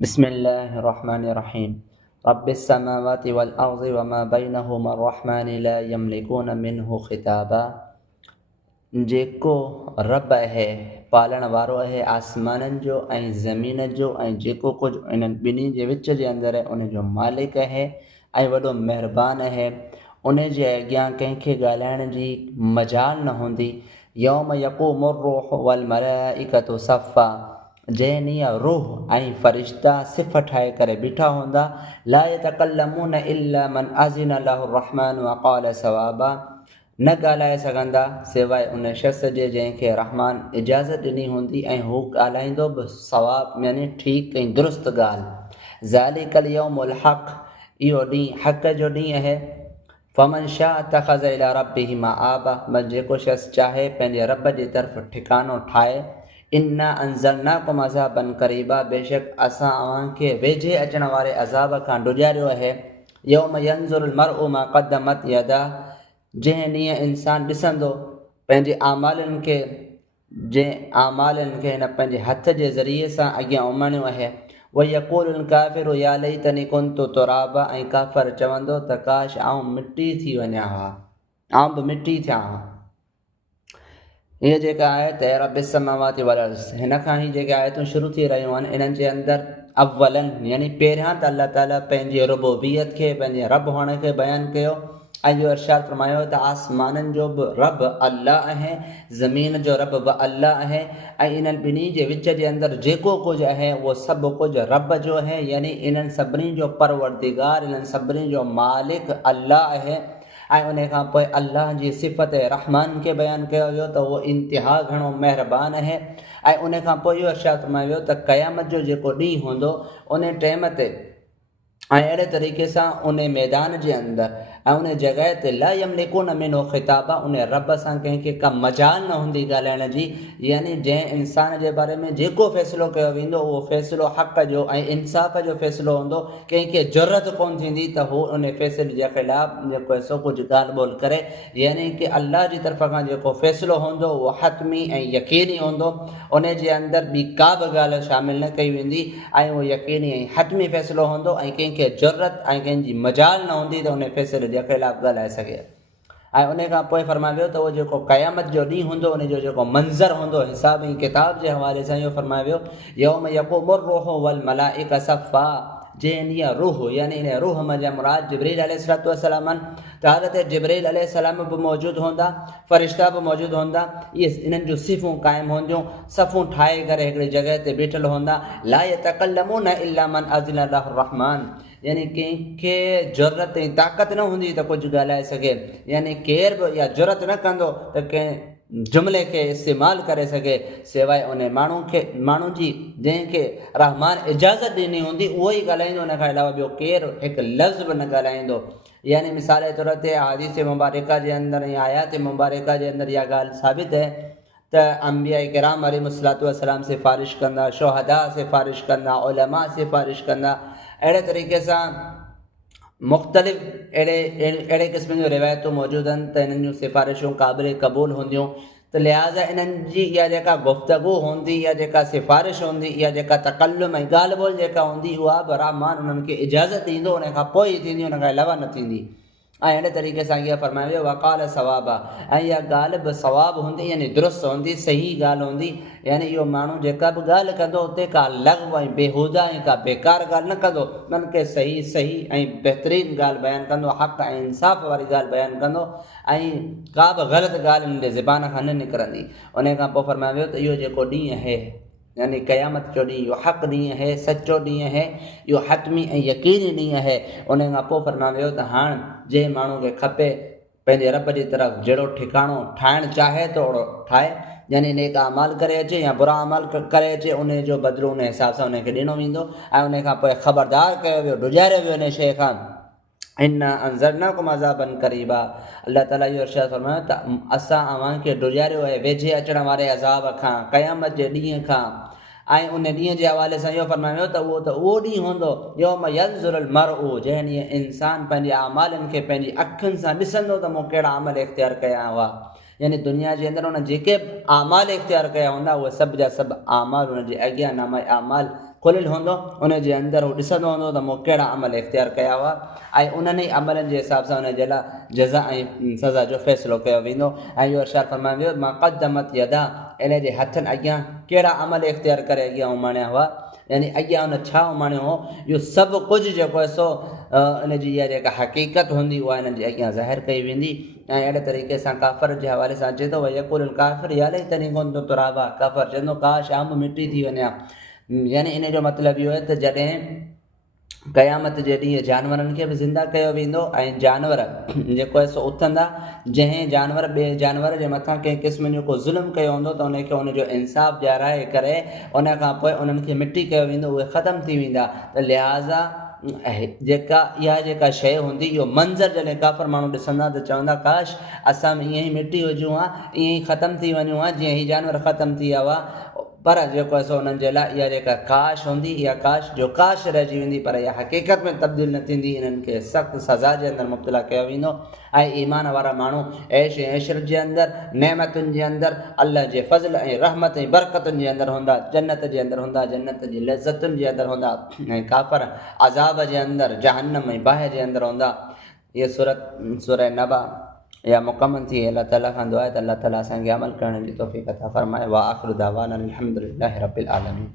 बिस्मिल्लाहिर्रहमानिर्रहीम। रब्बिस्समावाति वल अर्ज़ि वमा बैनहुमा अर्रहमानि ला यमलिकून मिन्हु खिताबा। जेको रब आहे पालण वारो आहे आसमाननि जो ऐं ज़मीन जो ऐं जेको कुझु इन्हनि ॿिन्ही जे विच जे अंदरि आहे उन जो मालिक आहे ऐं वॾो महिरबान आहे। उन जे अॻियां कंहिंखे ॻाल्हाइण जी मजाल न हूंदी। यौम यक़ूमु रूह वल मलाइकतु सफ़ा, जंहिं ॾींहुं रूह ऐं फ़रिश्ता सिफ़ ठाहे करे बीठा हूंदा। ला यतकल्लमून इल्ला मन अज़िन लहु रहमान व क़ाल सवाबा, न ॻाल्हाए सघंदा सवाइ उन शख़्स जे जंहिंखे रहमान इजाज़त ॾिनी हूंदी ऐं हू ॻाल्हाईंदो बि सवाब यानी ठीकु ऐं दुरुस्त ॻाल्हि। ज़ालिकल यौमुल हक़, इहो ॾींहुं हक़ जो ॾींहुं आहे। फमन शाअ इत्तख़ज़ इला रब्बिही मआबा, बस जेको शख़्स चाहे पंहिंजे रब जी तरफ़ ठिकानो ठाहे। इन्ना अंज़लनाकुम अज़ाबन क़रीबा, बेशक असां अव्हांखे वेझे अचण वारे अज़ाब खां ॾुजारियो आहे। यौम यंज़ुरुल मर्उ मा क़द्दमत यदा, जंहिं ॾींहुं इंसान ॾिसंदो पंहिंजे आमालनि खे, जंहिं आमालनि खे हिन पंहिंजे हथ जे ज़रिए सां अॻियां उमाणियो आहे। व यक़ूलुल काफ़िरु या लैतनी कुन्तु तुराबा, ऐं काफ़िर चवंदो त काश आऊं मिटी थी वञा हा, आऊं बि मिटी थियां हा। हीअ जेका आयत आहे रब्बिस समावाति वल अर्ज़, हिन खां ई जेके आयतूं शुरू थी रहियूं आहिनि इन्हनि जे अंदरि अव्वलन यानी पहिरियां त अल्लाह ताला पंहिंजी रुबूबियत खे, पंहिंजे रब हुअण खे बयानु कयो ऐं इहो इरशाद फरमायो त आसमाननि जो बि रब अल्लाह आहे, ज़मीन जो रब बि अल्लाह आहे ऐं इन्हनि ॿिन्ही जे विच जे अंदरि जेको कुझु आहे उहो सभु कुझु रब जो आहे, यानी इन्हनि सभिनी जो परवरदिगार, इन्हनि सभिनी जो मालिक अल्लाह आहे। ऐं उन खां पोइ अल्लाह जी सिफ़त रहमान खे बयानु कयो वियो त उहो इंतिहा घणो महिरबान आहे। ऐं उन खां पोइ इहो इरशाद फरमायो वियो त क़यामत जो जेको ॾींहुं हूंदो उन टाइम ते ऐं अहिड़े तरीक़े सां उन मैदान जे अंदरि ऐं उन जॻह ते ला यमलिकून मिन्हु खिताबा, उन रब सां कंहिंखे का मजाल न हूंदी ॻाल्हाइण जी। यानी जंहिं इंसान जे बारे में जेको फ़ैसिलो कयो वेंदो उहो फ़ैसिलो हक़ जो ऐं इंसाफ़ जो फ़ैसिलो हूंदो। कंहिंखे ज़रूरत कोन थींदी त हू उन फ़ैसिले जे ख़िलाफ़ु जेको सो कुझु ॻाल्हि ॿोल करे, यानी कि अल्लाह जी तरफ़ खां जेको फ़ैसिलो हूंदो उहो हतमी ऐं यकीनी हूंदो। उन जे अंदरि ॿी का बि ॻाल्हि शामिलु न कई वेंदी ऐं उहो यकीनी ऐं हतमी फ़ैसिलो हूंदो ऐं कंहिंखे ज़रूरत ऐं कंहिंजी मजाल न हूंदी त उन फ़ैसिले जे ख़िलाफ़ु ॻाल्हाए सघे। ऐं उन खां पोइ फरमायो वियो त उहो जेको क़यामत जो ॾींहुं हूंदो उन जो जेको मंज़र हूंदो हिसाब ऐं किताब जे हवाले सां इहो फरमायो वियो यौम यक़ूमु रूह वल मलाइका सफ़ा, जंहिं ॾींहुं रूह यानी इन रूह मंझि मुराद जिब्रील अलैहिस्सलातु वस्सलाम आहिनि त हज़रत जिब्रील अलैहिस्सलाम बि मौजूदु हूंदा, फ़रिश्ता बि मौजूदु हूंदा। इहे इन्हनि जूं सिफ़ूं क़ाइमु हूंदियूं, सफ़ूं ठाहे करे हिकिड़ी जॻह ते बीठल हूंदा। ला यतकल्लमून इल्ला मन अज़िन लहु रहमान, यानी कंहिंखे ज़रूरत ऐं ताक़त न हूंदी त कुझु ॻाल्हाए सघे, यानी केर बि इहा ज़रूरत न कंदो त कंहिं जुमिले खे इस्तेमालु करे सघे सवाइ उन माण्हू जी जंहिंखे रहमान इजाज़त ॾिनी हूंदी उहो ई ॻाल्हाईंदो, उन खां अलावा ॿियो केरु हिकु लफ़्ज़ बि न ॻाल्हाईंदो। यानी मिसाल जे तौर ते हदीस मुबारका जे अंदरि या आयात मुबारका जे अंदरि इहा ॻाल्हि साबित आहे त अंबिया किराम अलैहिस्सलातु वस्सलाम सिफ़ारिश कंदा, शुहदा सिफ़ारिश कंदा, उलमा सिफ़ारिश कंदा। अहिड़े तरीक़े सां मुख़्तलिफ़ अहिड़े क़िस्म जूं रिवायतूं मौजूदु आहिनि त इन्हनि जूं सिफ़ारिशूं क़ाबिल क़बूल हूंदियूं। त लिहाज़ा इन्हनि जी इहा जेका गुफ़्तगू हूंदी, इहा जेका सिफ़ारिश हूंदी, इहा जेका तकल्लुम ऐं ॻाल्हि ॿोल जेका हूंदी उहा बि रहमान उन्हनि खे इजाज़त ॾींदो, उन खां पोइ ई थींदी, उन खां अलावा न थींदी। ऐं अहिड़े तरीक़े सां इहा फरमायो वियो वक़ाल सवाबा, ऐं इहा ॻाल्हि बि सवाब हूंदी यानी दुरुस्त हूंदी, सही ॻाल्हि हूंदी। यानी इहो माण्हू जेका बि ॻाल्हि कंदो उते का लग़्व ऐं बेहूदा ऐं का बेकार ॻाल्हि न कंदो, मन खे सही सही ऐं बहितरीनु ॻाल्हि बयानु कंदो, हक़ ऐं इंसाफ़ वारी ॻाल्हि बयानु कंदो ऐं का बि ग़लति ॻाल्हि हुन जे ज़बान खां न निकिरंदी। उन खां पोइ फरमायो वियो त इहो जेको ॾींहुं आहे यानी क़यामत जो ॾींहुं, इहो हक़ ॾींहुं आहे, सचो ॾींहुं आहे, इहो हतमी ऐं यकीनी ॾींहुं आहे। उन खां पोइ फरमायो वियो त हाणे जंहिं माण्हू खे खपे पंहिंजे रब जी तरफ़ जहिड़ो ठिकाणो ठाहिणु चाहे थो ओहिड़ो ठाहे, यानी नेक अमाल करे अचे या बुरा अमाल करे अचे, उन जो बदिलो उन हिसाब सां उनखे ॾिनो वेंदो। ऐं उन खां पोइ ख़बरदार कयो वियो, ॾुजारियो वियो इन शइ खां इन्ना अंज़रनाकुम अज़ाबन क़रीबा। अल्लाह ताला इहो इरशाद फरमायो त असां अव्हांखे ॾुजारियो आहे वेझे अचण वारे अज़ाब खां, क़यामत जे ॾींहं खां। ऐं उन ॾींहं जे हवाले सां इहो फरमायो त उहो ॾींहुं हूंदो यौम यंज़ुरुल मर्उ, जंहिं ॾींहुं इंसान पंहिंजे अमालनि खे पंहिंजी अखियुनि सां ॾिसंदो त मूं कहिड़ा अमल इख़्तियार कया हुआ। यानी दुनिया जे अंदरि उन जेके अमाल इख़्तियार कया हूंदा उहे सभु जा सभु अमाल उन जे अॻियां नामा अमाल खुलियल हूंदो, उन जे अंदरि हू ॾिसंदो हूंदो त मूं कहिड़ा अमल इख़्तियार कया हुआ ऐं उन्हनि ई अमलनि जे हिसाब सां उन जे लाइ जज़ा ऐं सज़ा जो फ़ैसिलो कयो वेंदो। ऐं इहो इरशाद फरमायो वियो मां क़दमत यदा, इन जे हथनि अॻियां कहिड़ा अमल इख़्तियार करे अॻियां उमाणिया हुआ, यानी अॻियां उन छा उमाणियो हो, इहो सभु कुझु जेको आहे सो इन जी इहा जेका हक़ीक़त हूंदी उहा इन्हनि जे अॻियां ज़ाहिर कई वेंदी। ऐं अहिड़े तरीक़े सां काफ़र जे हवाले सां अचे थो, यक़ूलुल काफ़िर या लैतनी कुन्तु तुराबा, काफ़र चवंदो काश आउं बि मिटी थी वञा। यानी इन जो मतिलबु इहो आहे त जॾहिं क़यामत जे ॾींहुं जानवरनि खे बि ज़िंदा कयो वेंदो ऐं जानवर जेको आहे सो उथंदा, जंहिं जानवर ॿिए जानवर जे मथां कंहिं क़िस्म जो को ज़ुल्म कयो हूंदो त उनखे उनजो इंसाफ़ ॾियाराए करे उन खां पोइ उन्हनि खे मिटी कयो वेंदो, उहे ख़तमु थी वेंदा। त लिहाज़ा जेका इहा जेका शइ हूंदी, इहो मंज़र जॾहिं काफ़र माण्हू ॾिसंदा त चवंदा काश असां बि ईअं ई मिटी हुजूं हा, ईअं ई ख़तमु थी वञूं हा जीअं ही जानवर ख़तमु थी विया हुआ। पर जेको आहे सो उन्हनि जे लाइ इहा जेका काश हूंदी, इहा काश जो काश रहिजी वेंदी, पर इहा हक़ीक़त में तब्दील न थींदी। इन्हनि खे सख़्तु सज़ा जे अंदरि मुब्तला कयो वेंदो ऐं ईमान वारा माण्हू ऐश ऐं इशरत जे अंदरि, नेमतुनि जे अंदरि, अल्लाह जे फज़ल ऐं रहमत ऐं बरकतुनि जे अंदरि हूंदा, जन्नत जे अंदरि हूंदा, जन्नत जी लज़तुनि जे अंदरि हूंदा। ऐं काफ़र अज़ाब जे अंदरि, जहन्नम ऐं बाहि जे अंदरि हूंदा। इहा सूरह नबा या मुकमल थी। अल्लाह ताला खां दुआ आहे त अल्लाह ताला असांखे अमल करण जी तौफ़ीक़ अता फ़रमाए। वा आख़िरु दावाना अल्हम्दुलिल्लाहि रब्बिल आलमीन।